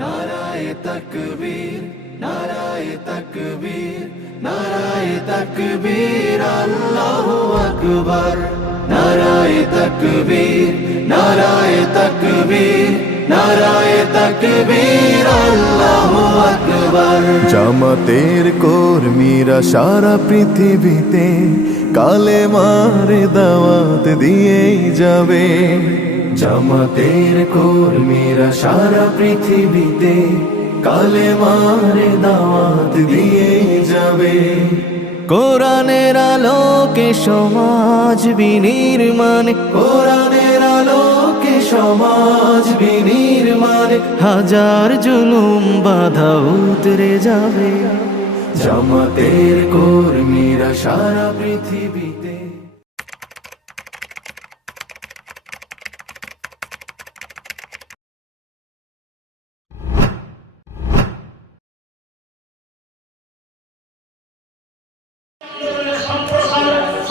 নারায়ে তাকবীর, নারায়ে তাকবীর, নারায়ে তাকবীর, আল্লাহু আকবার। নারায়ে তাকবীর, নারায়ে তাকবীর, নারায়ে তাকবীর, আল্লাহু আকবার। জামাতের কর্মীরা সারা পৃথিবীতে কালেমার দাওয়াত দিয়েই যাবে। জামাতের কর্মীরা সারা পৃথিবীতে কালেমার দাওয়াত দিয়ে যাবে। কোরআনের আলোকে সমাজ বিনির্মাণ, কোরআনের আলোকে সমাজ বিনির্মাণ, হাজার জুলুম বাধা উতরে যাবে। জামাতের কর্মীরা সারা পৃথিবীতে।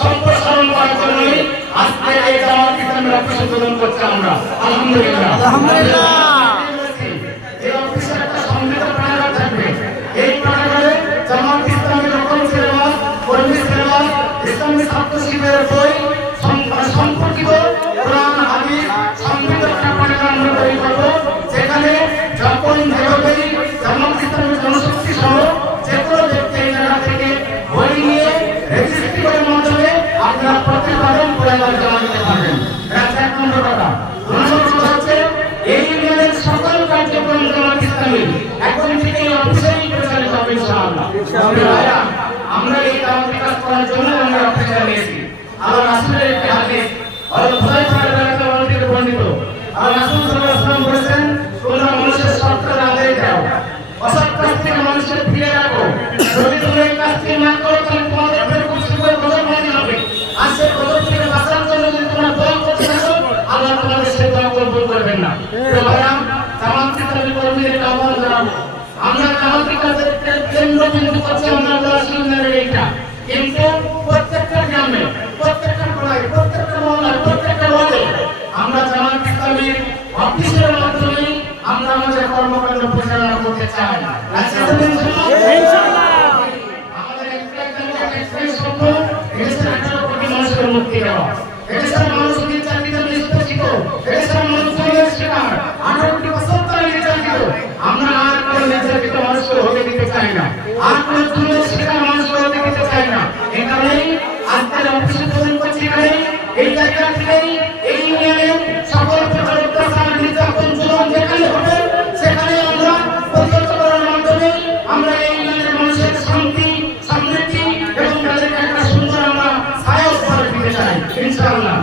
সম্প্রসারণ করার জন্যই আজকে এই জামাত ইসলামের অফিস উদ্বোধন করছি আমরা। আলহামদুলিল্লাহ, এই অফিসে একটা সমৃদ্ধ প্যারাগ্রাফ থাকবে। এই প্যারাগ্রাফে জামাত ইসলামের রকম সিলেবাস, কর্মী সিলেবাস, ইসলামী ছাত্র শিবিরের বই সম্পর্কিত কোরআন হাদিস সমৃদ্ধ একটা প্যারাগ্রাফ আমরা তৈরি করব, যেখানে যখন যেভাবেই জামাত ইসলামের জনশক্তি সহ যে কোনো ব্যক্তি এই জায়গা থেকে বই নিয়ে রেজিস্ট্রি করে মাধ্যমে আপনারা প্রতিপাদন করে জমা দিতে পারবেন। এটা এক নম্বর কথা। দুই নম্বর কথা হচ্ছে এই ইউনিয়নের সকল কার্যক্রম জামাত ইসলামী এখন থেকে এই অফিসেই পরিচালিত হবে ইনশাআল্লাহ। আমরা এই দাওয়াতি কাজ করার জন্য আমরা অফিসে নিয়েছি। আল্লাহ রাসূলের একটি হাদিস হযরত হুযায়ফা রাদিয়াল্লাহু আনহু থেকে বর্ণিত। আল্লাহ রাসূল সাল্লাল্লাহু আলাইহি ওয়াসাল্লাম বলেছেন, তোমরা মানুষের সৎ কাজ আদায় দাও, অসৎ কাজ থেকে মানুষকে ফিরে রাখো। যদি তোমরা এই কাজটি না করো তাহলে তোমাদের উপরে মুসিবত গজব নাযিল হবে। আর সেই গজব থেকে বাঁচার জন্য যদি তোমরা দোয়া করতে থাকো, আল্লাহ তোমাদের সেই দোয়া কবুল করবেন না। তো ভাইরা, জামাত ইসলামী কর্মীদের আহ্বান জানাবো, আমরা জামাত ইসলামের কেন্দ্রবিন্দু করছি আমরা ইউনিয়নের এইটা, কিন্তু প্রত্যেকটা গ্রামে, প্রত্যেকটা পাড়ায়, প্রত্যেকটা মহল্লায়, প্রত্যেকটা ওয়ার্ডে আমরা জামাত ইসলামীর অফিসের মাধ্যমে আমরা আমাদের কর্মকাণ্ড পরিচালনা করতে চাই। ইনশাআল্লাহ আমাদের একটাই স্বপ্ন, দেশের 18 কোটি মানুষের মুক্তি দেওয়া। দেশের মানুষ নির্যাতিত, নিষ্পেষিত, দেশের মানুষ জুলুমের শিকার, 18 বছর ধরে নির্যাতিত। আমরা আর কোনো নির্যাতিত মানুষকে হতে দিতে চাই না, আর কোনো জুলুমের শিকার মানুষকে হতে দিতে চাই না। এই কারণেই আজকের অফিসে উদ্বোধন করছি, এই জায়গা থেকেই এই ইউনিয়নের সকল প্রকার অত্যাচার, নির্যাতন, জুলুম যেখানে হবে সেখানে আমরা প্রতিহত করার মাধ্যমে আমরা এই ইউনিয়নের মানুষের শান্তি, সমৃদ্ধি এবং তাদেরকে একটা সুন্দর আমরা ছায়া উপহার দিতে চাই ইনশাআল্লাহ।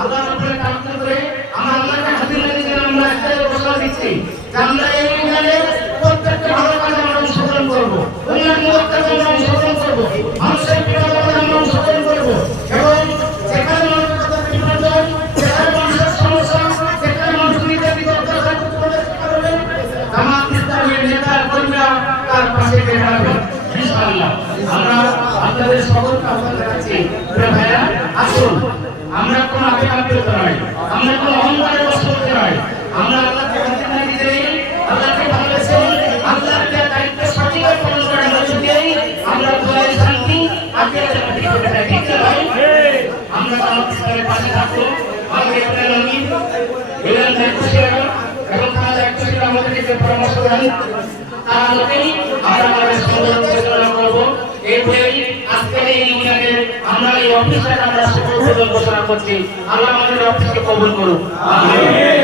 আল্লাহ রাব্বুল আলামিন করে আমরা আল্লাহকে হাজির রেখে আমরা একটাই ঘোষণা দিচ্ছি যে আমরা এই ইউনিয়নের প্রত্যেকটা ভালো কাজে আমরা অংশগ্রহণ করবো, উন্নয়নমূলক কাজে আমরা অংশগ্রহণ করবো, মানুষের বিপদে আমরা অংশগ্রহণ করবো এবং যেখানে মানুষের কথা বিপর্যয়, যেখানে মানুষের সমস্যা, যেখানে মানুষ নির্যাতিত অত্যাচার কারণে জামাত ইসলামের নেতা কর্মীরা তার পাশে দাঁড়াবে ইনশাআল্লাহ। আমরা আপনাদের সকলকে আহ্বান জানাচ্ছি, ভাইরা আসুন, আমরা কোনো আবেগাপ্লুত নই, আমরা কোনো অহংকারের বশবর্তী নই, আমরা আল্লাহকে হাতে দিই, আল্লাহকে ভালোবেসে আল্লাহকে দায়িত্ব সঠিকভাবে পালন করার মধ্য দিয়েই আমরা দুনিয়ায় শান্তি, আখিরাতে মুক্তি পেতে চাই। ঠিক আছে ভাই? আমরা জামাত ইসলামের পাশে থাকবো। আমাদের এখানে আমিন ইউনিয়ন দায়িত্বশীল এবং তারা দায়িত্বশীল আমাদেরকে যে পরামর্শ দেন তার মতেই আমরা আমাদের সংগঠন পরিচালনা করবো। এরপরেই আজকের এই ইউনিয়নের আমরা এই অফিসটাকে আমরা সুপ্রতিষ্ঠিত ঘোষণা করছি। আল্লাহ আমাদের অফিসকে কবুল করুন। আমিন।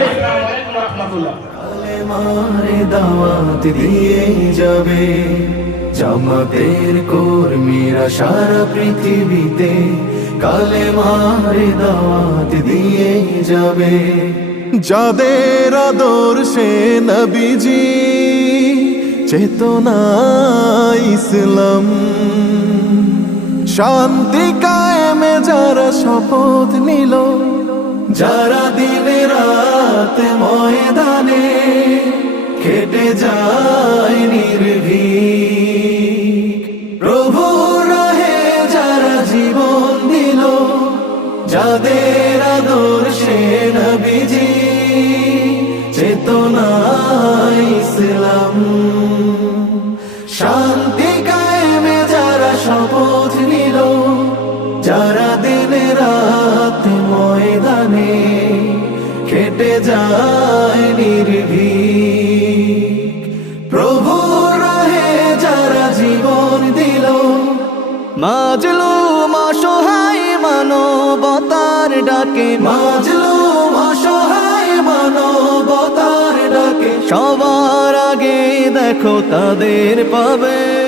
আসসালামু আলাইকুম ওয়া রাহমাতুল্লাহ। কালেমার দাওয়াত দিয়ে যাবে। জামাতের কর্মীরা সারা পৃথিবীতে কালেমার দাওয়াত দিয়ে যাবে। যাদের আদর্শে নবীজি চেতনা ইসলাম, শান্তি কায়েমে যারা শপথ নিল, যারা দিনে রাত ময়দানে খেটে যায় নির্ভীক, প্রভু রাহে যারা জীবন দিল, যাদের আদর্শে নবীজি চেতনায় দিন রাত ময়দানে খেটে যায় নির্ভীক। প্রভুর রাহে যারা জীবন দিল, মাজলুম অসহায় মানবতার ডাকে, মাজলুম অসহায় মানবতার ডাকে সবার আগে দেখো তাদের পাবে।